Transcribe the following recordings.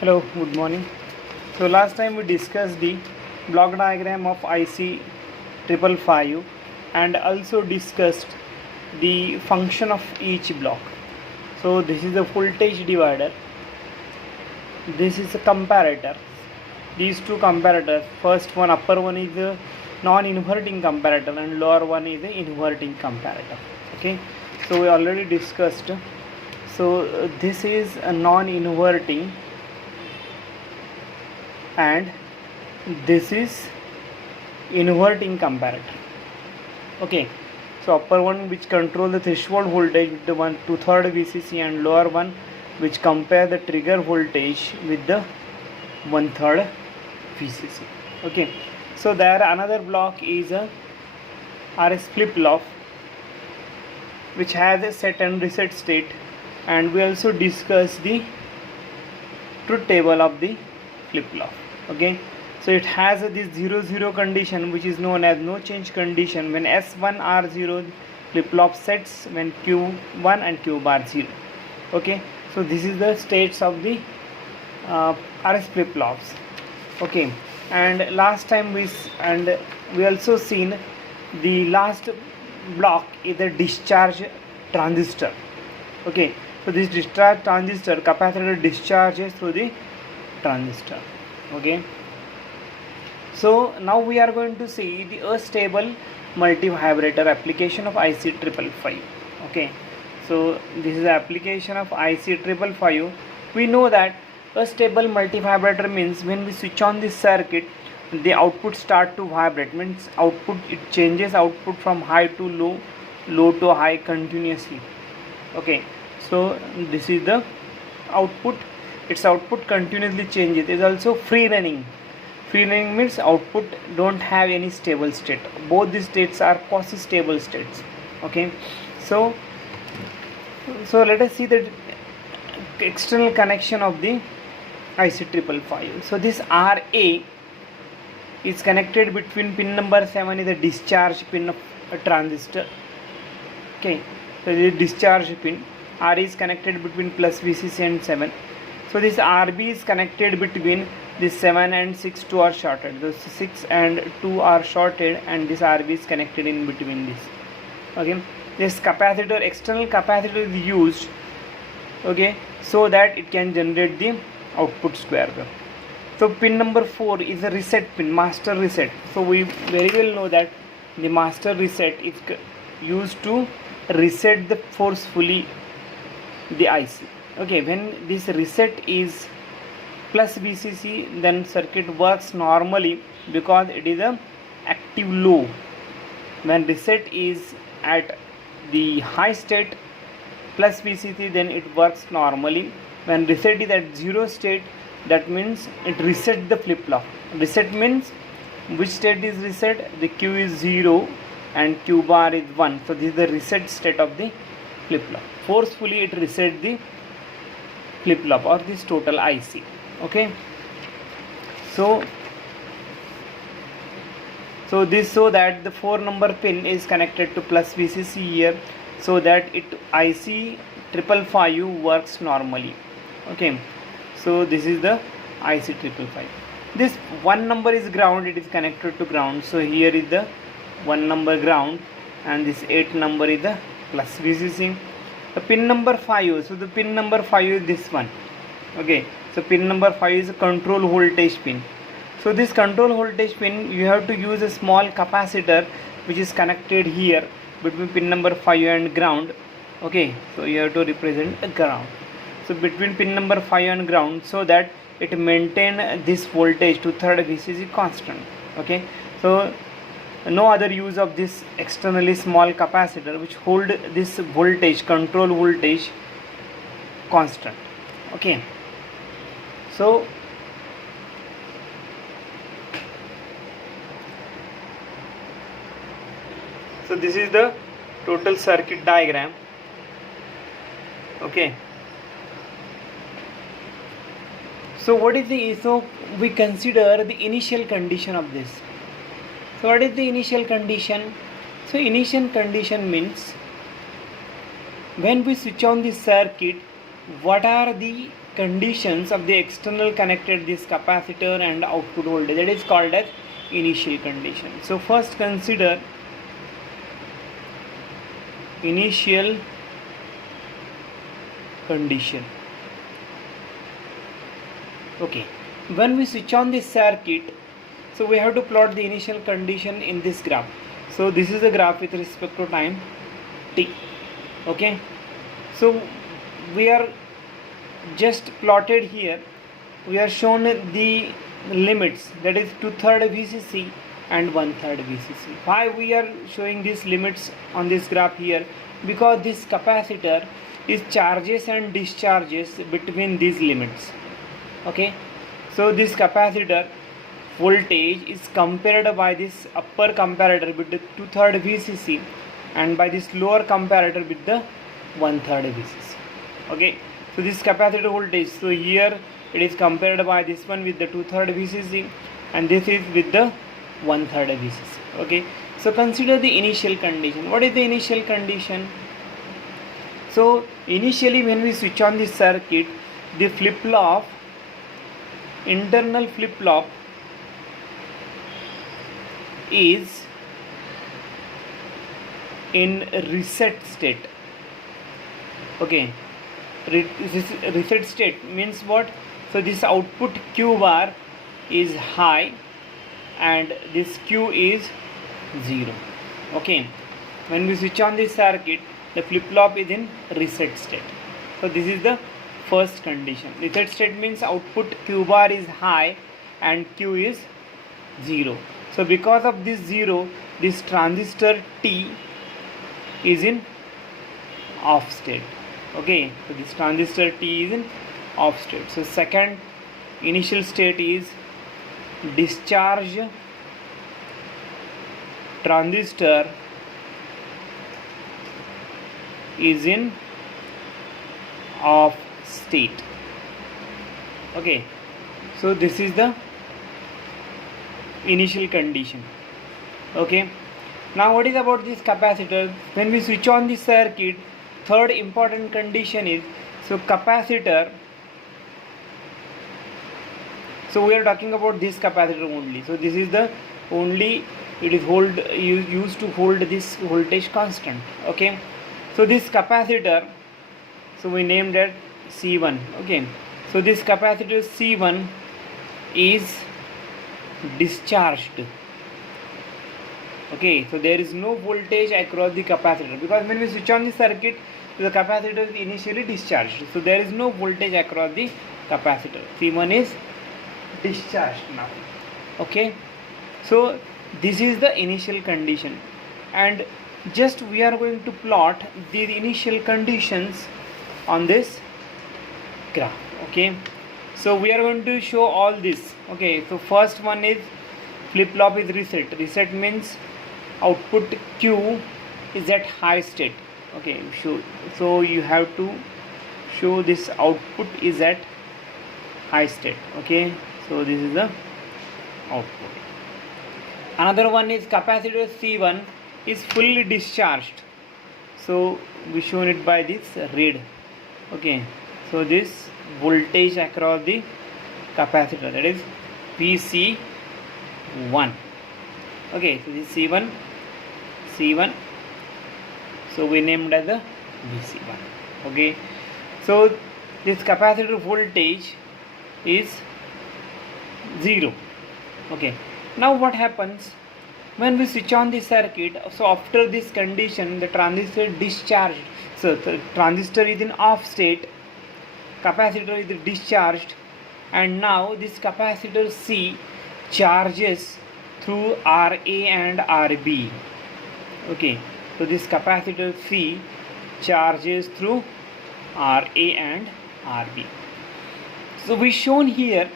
Hello, good morning. So last time we discussed the block diagram of IC 555 and also discussed the function of each block. So this is the voltage divider. This is a comparator. These two comparators, first one, upper one is a non-inverting comparator and lower one is a inverting comparator. Okay, so we already discussed. So this is a non-inverting and this is inverting comparator. Okay, so upper one which control the threshold voltage with the 1/2 VCC and lower one which compare the trigger voltage with the 1/3 VCC. Okay, so there another block is a RS flip-flop which has a set and reset state, and we also discuss the truth table of the flip-flop. Okay, so it has this 0 0 condition which is known as no change condition when S1 R0 flip-flop sets when Q1 and Q bar 0. Okay, so this is the states of the RS flip-flops. Okay, and last time we also seen the last block is the discharge transistor. Okay, so this discharge transistor capacitor discharges through the transistor. Okay, so now we are going to see the astable multivibrator application of IC 555. Okay, so this is the application of IC 555. We know that astable multivibrator means when we switch on this circuit the output start to vibrate, means output, it changes output from high to low, low to high continuously. Okay, so this is the output, its output continuously changes. It is also free running. Free running means output don't have any stable state. Both these states are quasi stable states. Okay, so let us see the external connection of the IC 555. So this RA is connected between pin number 7 is the discharge pin of a transistor. Okay, so the discharge pin R is connected between plus VCC and 7. So this RB is connected between this 7 and 6, 2 are shorted. Those 6 and 2 are shorted and this RB is connected in between this. Okay, this capacitor, external capacitor is used, okay, so that it can generate the output square wave. So pin number 4 is a reset pin, master reset. So we very well know that the master reset is used to reset the forcefully the IC. Okay, when this reset is plus VCC, then circuit works normally because it is a active low. When reset is at the high state plus VCC, then it works normally. When reset is at 0 state, that means it reset the flip-flop. Reset means which state is reset? The Q is 0 and Q bar is 1. So this is the reset state of the flip-flop. Forcefully it reset the flip-flop or this total IC. Okay, so this, so that the 4 number pin is connected to plus VCC here, so that it IC 555 works normally. Okay, so this is the IC 555. This 1 number is ground, it is connected to ground. So here is the 1 number ground and this 8 number is the plus VCC. The pin number 5, so the pin number 5 is this one. Okay, so pin number 5 is a control voltage pin. So this control voltage pin, you have to use a small capacitor which is connected here between pin number 5 and ground. Okay, so you have to represent a ground. So between pin number 5 and ground, so that it maintain this voltage to 3rd VCC constant. Okay, so no other use of this externally small capacitor which hold this voltage, control voltage constant. Okay, so this is the total circuit diagram. Okay, so what is the, so we consider the initial condition of this. So what is the initial condition? So initial condition means when we switch on the circuit what are the conditions of the external connected this capacitor and output voltage, that is called as initial condition. So first consider initial condition. Okay, when we switch on this circuit, so we have to plot the initial condition in this graph. So this is the graph with respect to time t. Okay, so we are just plotted here, we are shown the limits, that is 2/3 VCC and 1/3 VCC. Why we are showing these limits on this graph here? Because this capacitor is charges and discharges between these limits. Okay, so this capacitor voltage is compared by this upper comparator with the 2/3 VCC and by this lower comparator with the 1/3 VCC. Okay, so this capacitor voltage, so here it is compared by this one with the 2/3 VCC and this is with the 1/3 VCC. Okay, so consider the initial condition. What is the initial condition? So initially when we switch on this circuit, the flip-flop, internal flip-flop is in reset state. Okay, reset state means what? So this output Q bar is high and this Q is 0. Okay, when we switch on this circuit, the flip-flop is in reset state. So this is the first condition. Reset state means output Q bar is high and Q is 0. So because of this 0, this transistor T is in off state. Okay, so this transistor T is in off state. So second initial state is discharge transistor is in off state. Okay, so this is the initial condition. Okay, now what is about this capacitor? When we switch on the circuit, third important condition is, so capacitor, so we are talking about this capacitor only. So this is the only, it is used to hold this voltage constant. Okay, so this capacitor, so we named it C1. Okay, so this capacitor C1 is discharged. Okay, so there is no voltage across the capacitor, because when we switch on the circuit, the capacitor is initially discharged, so there is no voltage across the capacitor. C1 is discharged now. Okay, so this is the initial condition, and just we are going to plot the initial conditions on this graph. Okay, so we are going to show all this. Okay, so first one is flip-flop is reset. Reset means output Q is at high state. Okay, so you have to show this output is at high state. Okay, so this is the output. Another one is capacitor C1 is fully discharged, so we shown it by this red. Okay, so this voltage across the capacitor, that is VC1. Okay, so this C1, so we named as the VC1. Okay, so this capacitor voltage is 0. Okay, now what happens when we switch on the circuit? So after this condition, the transistor discharged, so the transistor is in off state, capacitor is discharged, and now this capacitor C charges through RA and RB. Okay, so this capacitor C charges through RA and RB. So we shown here,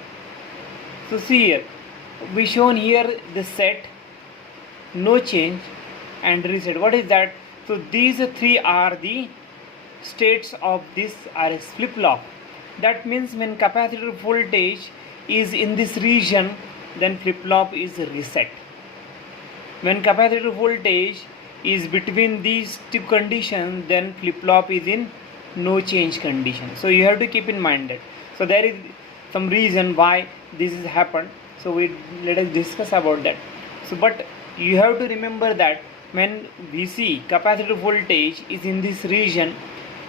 so see here, we shown here the set, no change, and reset. What is that? So these three are the states of this RS flip-flop. That means when capacitor voltage is in this region, then flip-flop is reset. When capacitor voltage is between these two conditions, then flip-flop is in no change condition. So you have to keep in mind that. So there is some reason why this has happened. So let us discuss about that. So but you have to remember that when VC capacitor voltage is in this region,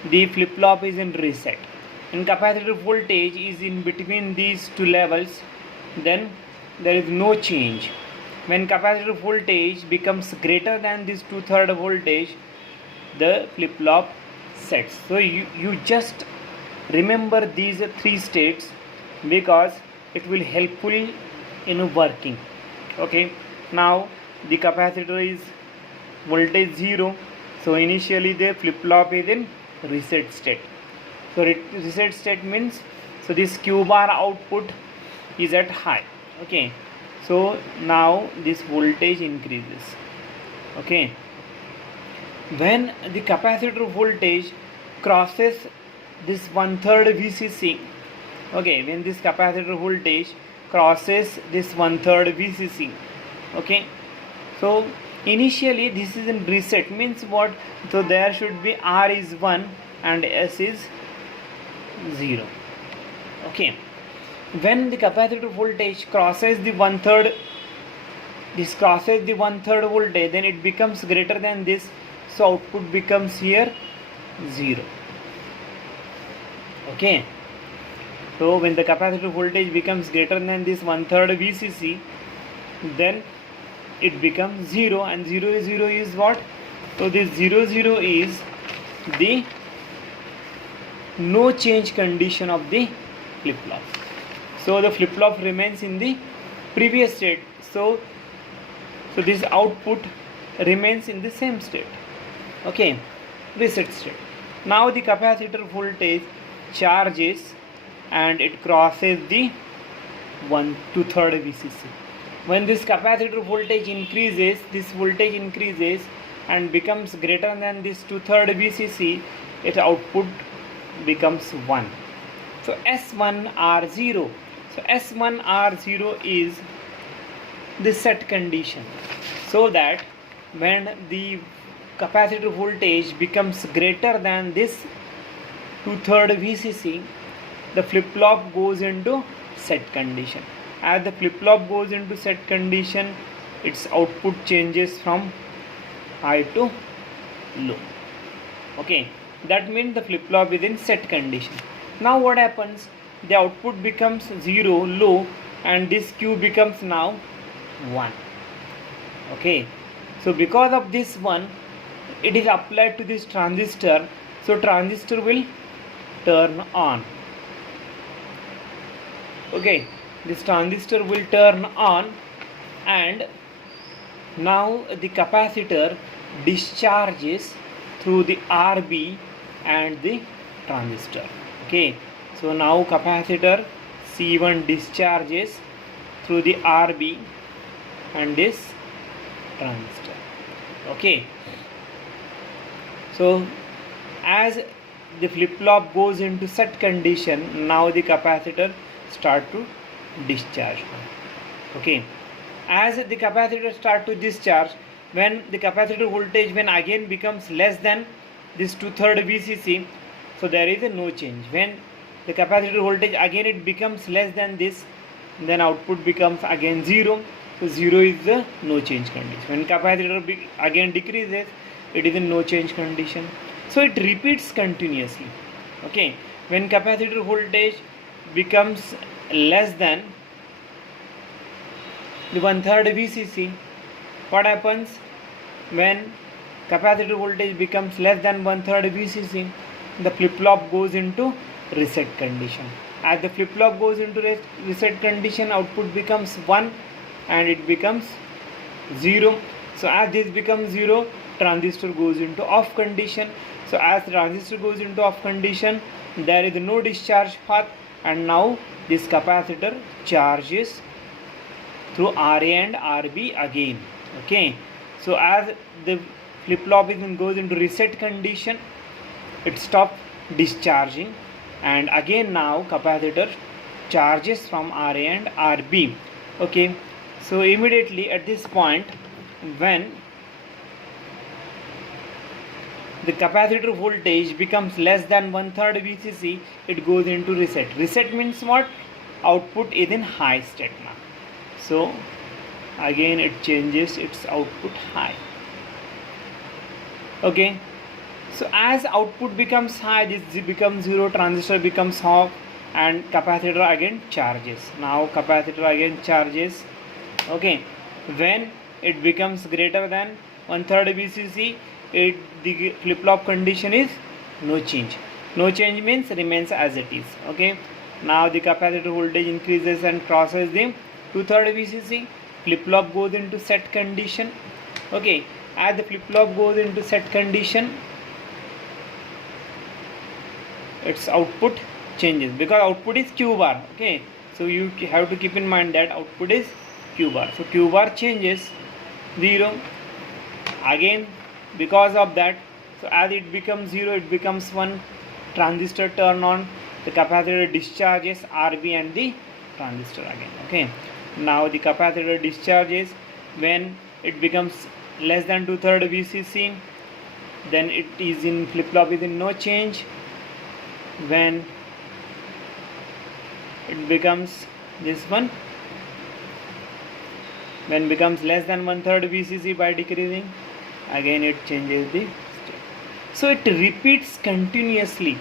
the flip flop is in reset. When capacitor voltage is in between these two levels, then there is no change. When capacitor voltage becomes greater than this 2/3 voltage, the flip flop sets. So you just remember these three states because it will helpful in working. Okay, now the capacitor is voltage 0, so initially the flip flop is in reset state. So reset state means, so this Q bar output is at high. Okay, so now this voltage increases. Okay, when the capacitor voltage crosses this 1/3 VCC, okay, when this capacitor voltage crosses this 1/3 VCC, okay, so initially this is in reset, means what? So there should be R is 1 and S is 0. Okay, when the capacitor voltage crosses the 1/3, this crosses the 1/3 voltage, then it becomes greater than this, so output becomes here 0. Okay, so when the capacitor voltage becomes greater than this 1/3 VCC, then it becomes 0, and 0 is what? So this 0 is the no change condition of the flip flop. So the flip flop remains in the previous state, so this output remains in the same state. Okay, reset state. Now the capacitor voltage charges and it crosses the 1/2 VCC. When this capacitor voltage increases, this voltage increases and becomes greater than this 2/3 VCC, its output becomes 1. So S1R0. So S1R0 is the set condition, so that when the capacitor voltage becomes greater than this 2/3 VCC, the flip flop goes into set condition. As the flip flop goes into set condition, its output changes from high to low. Okay, that means the flip flop is in set condition. Now what happens? The output becomes 0, low, and this Q becomes now 1. Okay, so because of this one, it is applied to this transistor, so transistor will turn on. Okay, this transistor will turn on, and now the capacitor discharges through the RB and the transistor. Okay, so now capacitor C1 discharges through the RB and this transistor. Okay, so as the flip flop goes into set condition, now the capacitor start to discharge. Okay, as the capacitor start to discharge, when the capacitor voltage when again becomes less than this 2/3 VCC, so there is a no change. When the capacitor voltage again it becomes less than this, then output becomes again 0. So 0 is the no change condition. When capacitor again decreases, it is in no change condition. So it repeats continuously. Okay, when capacitor voltage becomes less than the 1/3 VCC, what happens? When capacitor voltage becomes less than 1/3 VCC, the flip flop goes into reset condition. As the flip flop goes into reset condition, output becomes 1 and it becomes 0. So as this becomes 0, transistor goes into off condition. So as transistor goes into off condition, there is no discharge path, and now this capacitor charges through RA and RB again. Okay, so as the flip flop goes into reset condition, it stops discharging, and again now capacitor charges from RA and RB. Okay, so immediately at this point, when the capacitor voltage becomes less than 1/3 VCC, it goes into reset. Reset means what? Output is in high state now. So again it changes its output high. Okay. So as output becomes high, this becomes 0, transistor becomes off, and capacitor again charges. Now capacitor again charges. Okay. When it becomes greater than 1/3 VCC, the flip-flop condition is no change. No change means remains as it is. Okay. Now the capacitor voltage increases and crosses the 2/3 VCC. Flip-flop goes into set condition. Okay. As the flip-flop goes into set condition, its output changes, because output is Q bar. Okay. So you have to keep in mind that output is Q bar. So Q bar changes 0. Again, because of that, so as it becomes 0, it becomes 1. Transistor turn on, the capacitor discharges RB and the transistor again. Okay. Now the capacitor discharges when it becomes less than 2/3 VCC, then it is in flip-flop is in no change. When it becomes this one, when becomes less than 1/3 VCC by decreasing, again it changes the state. So it repeats continuously,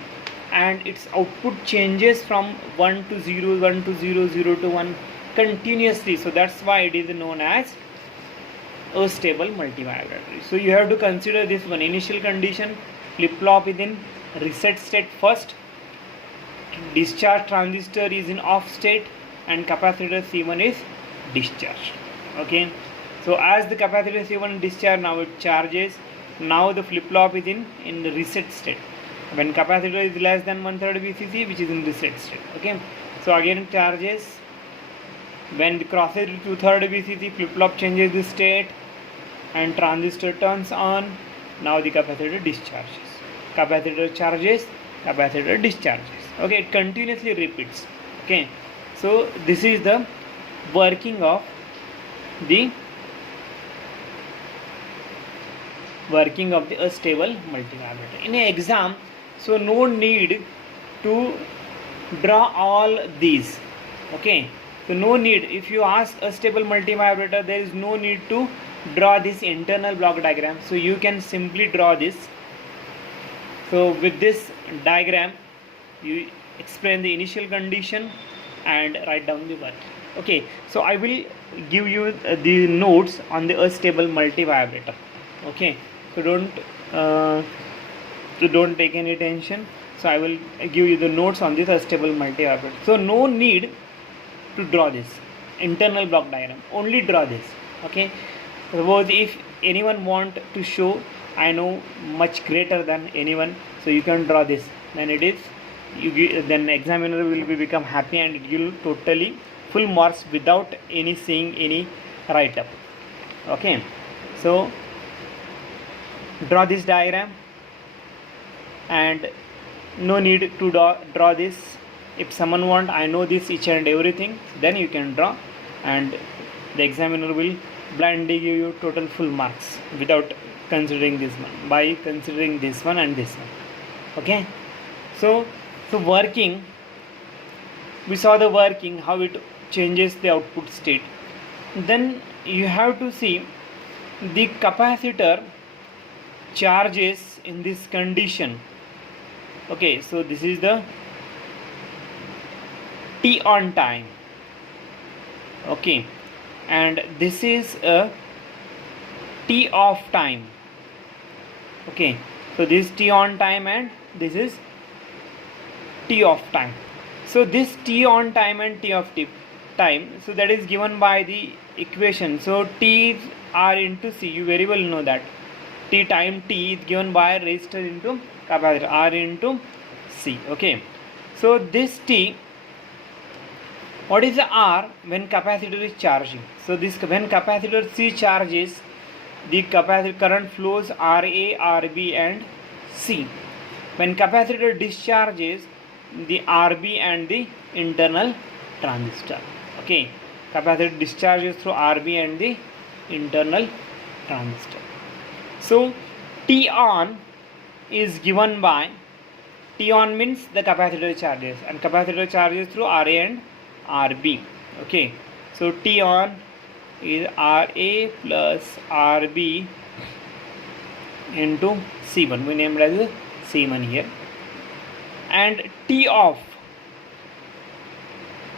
and its output changes from 1 to 0, 1 to 0, 0 to 1 continuously. So that's why it is known as a stable multivibrator. So you have to consider this one. Initial condition, flip-flop is in reset state first, discharge transistor is in off state, and capacitor C1 is discharged. Okay. So as the capacitor C1 discharge, now it charges. Now the flip-flop is in the reset state. When capacitor is less than 1/3 VCC, which is in reset state. Okay. So again it charges. When it crosses 2/3 VCC, flip-flop changes the state and transistor turns on. Now the capacitor discharges. Capacitor charges, capacitor discharges. Okay, it continuously repeats. Okay. So this is the working of the stable multivibrator. In an exam, so no need to draw all these. Okay. So no need, if you ask a stable multivibrator, there is no need to draw this internal block diagram. So you can simply draw this. So with this diagram, you explain the initial condition and write down the work. Okay. So I will give you the notes on the stable multivibrator. Okay. So don't take any tension. So I will give you the notes on this stable multivibrator. So no need to draw this internal block diagram, only draw this. Okay. Suppose if anyone want to show, I know much greater than anyone, so you can draw this, then it is then examiner will become happy, and it will totally full marks without any seeing any write up. Okay. So draw this diagram, and no need to draw this. If someone want, I know this each and everything, then you can draw, and the examiner will blindly give you total full marks without considering this one, by considering this one and this one. Okay. So working, we saw the working, how it changes the output state. Then you have to see the capacitor charges in this condition. Okay. So this is the T on time. Okay. And this is a T off time. Okay. So this is T on time and this is T off time. So this T on time and T off time, so that is given by the equation. So T is R into C. You very well know that T time T is given by resistor into capacitor, R into C. Okay. So this T, what is the R when capacitor is charging? So this, when capacitor C charges, the capacitor current flows RA, RB and C. When capacitor discharges, the RB and the internal transistor. Okay. Capacitor discharges through RB and the internal transistor. So T on is given by T on means the capacitor charges, and capacitor charges through Ra and Rb. Okay, so T on is Ra plus Rb into C1. We named as C1 here. And T off.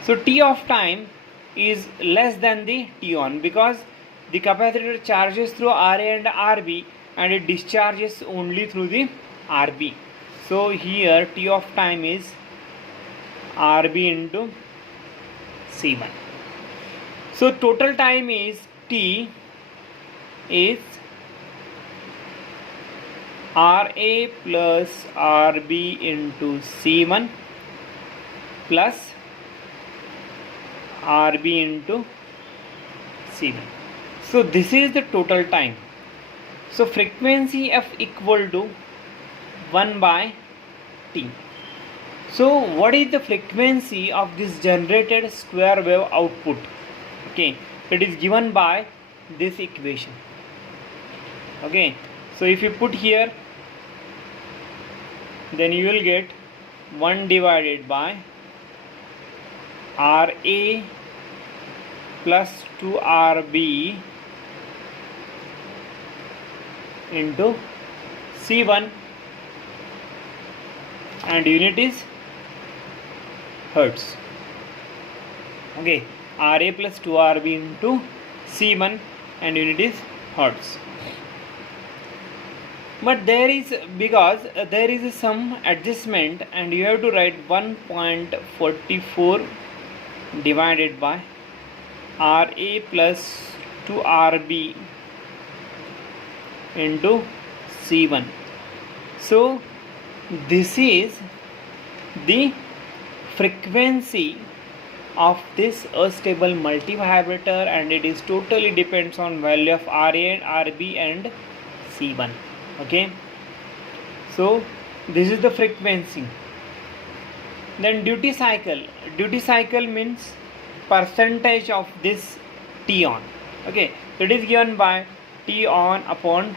So T off time is less than the T on because the capacitor charges through Ra and Rb and it discharges only through the Rb. So here T off time is Rb into C1. So total time is T is Ra plus Rb into C1 plus Rb into C1. So this is the total time. So frequency F equal to 1 by T. So what is the frequency of this generated square wave output? Okay, it is given by this equation. Okay, so if you put here, then you will get 1 divided by Ra plus 2Rb into C1, and unit is Hertz. Okay, Ra plus 2Rb into C1 and unit is Hertz. But there is, because there is some adjustment, and you have to write 1.44 divided by Ra plus 2Rb into C1. So this is the frequency of this astable multivibrator, and it is totally depends on value of Ra and Rb and C1. Okay, so this is the frequency. Then duty cycle means percentage of this T on. Okay, it is given by T on upon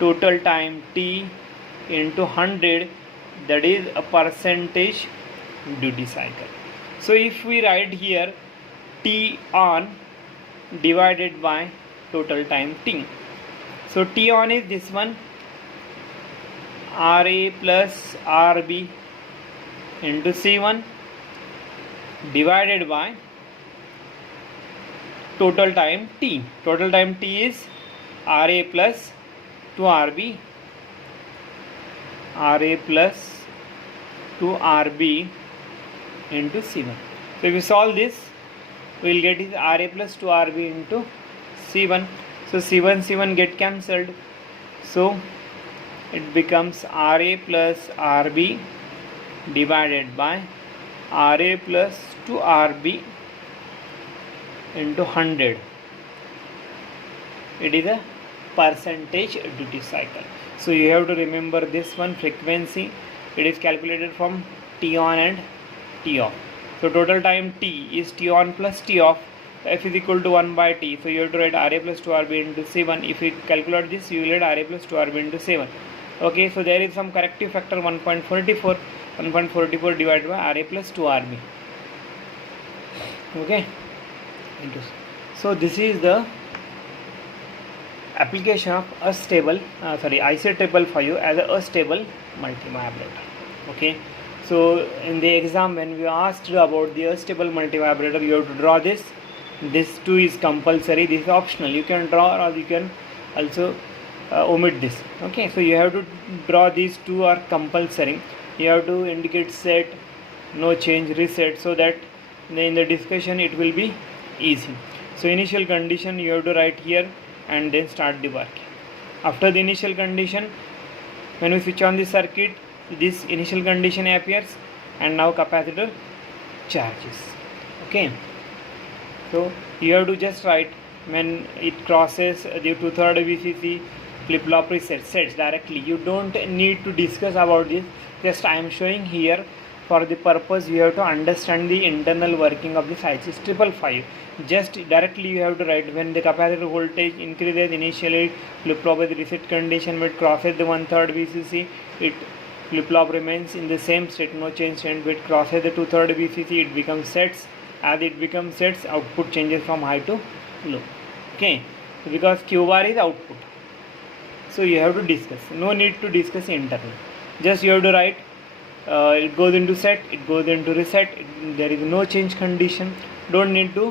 total time T into 100, that is a percentage duty cycle. So if we write here T on divided by total time T, so T on is this one, Ra plus Rb into C1 divided by total time T. Total time T is Ra plus 2Rb, Ra plus 2Rb into C1. So if we solve this, we will get is Ra plus 2Rb into C1. So C1 get cancelled. So it becomes Ra plus Rb divided by Ra plus 2Rb into 100. It is a percentage duty cycle. So you have to remember this one, frequency. It is calculated from T on and T off. So total time T is T on plus T off. F is equal to 1 by T. So you have to write Ra plus 2Rb into C1. If you calculate this, you will get Ra plus 2Rb into C1. Okay, so there is some corrective factor 1.44. 1.44 divided by Ra plus 2Rb. Okay. So this is the application of IC triple 5 as a astable multivibrator. Okay. So in the exam, when we asked about the astable multivibrator, you have to draw this. This too is compulsory. This is optional. You can draw or you can also omit this. Okay. So you have to draw. These two are compulsory. You have to indicate set, no change, reset, so that in the discussion it will be easy. So initial condition you have to write here and then start the work. After the initial condition, when we switch on the circuit, this initial condition appears and now capacitor charges. Okay, so you have to just write when it crosses the 2/3 VCC, flip-flop sets directly. You don't need to discuss about this. Just I am showing here For the purpose, you have to understand the internal working of the switch. Is 555. Just directly you have to write, when the capacitor voltage increases initially, flip-flop with reset condition, but crosses the 1/3 VCC, it flip-flop remains in the same state, no change, and with crosses the 2/3 VCC, it becomes sets. As it becomes sets, output changes from high to low. Okay, because Q bar is output, so you have to discuss. No need to discuss internal. Just you have to write. It goes into set, it goes into reset, there is no change condition. Don't need to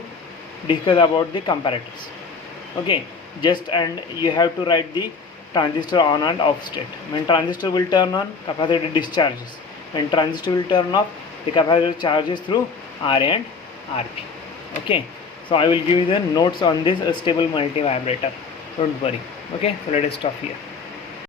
discuss about the comparators. Okay, just, and you have to write the transistor on and off state. When transistor will turn on, capacitor discharges. When transistor will turn off, the capacitor charges through RA and RB. Okay, so I will give you the notes on this stable multivibrator. Don't worry. Okay, so let us stop here.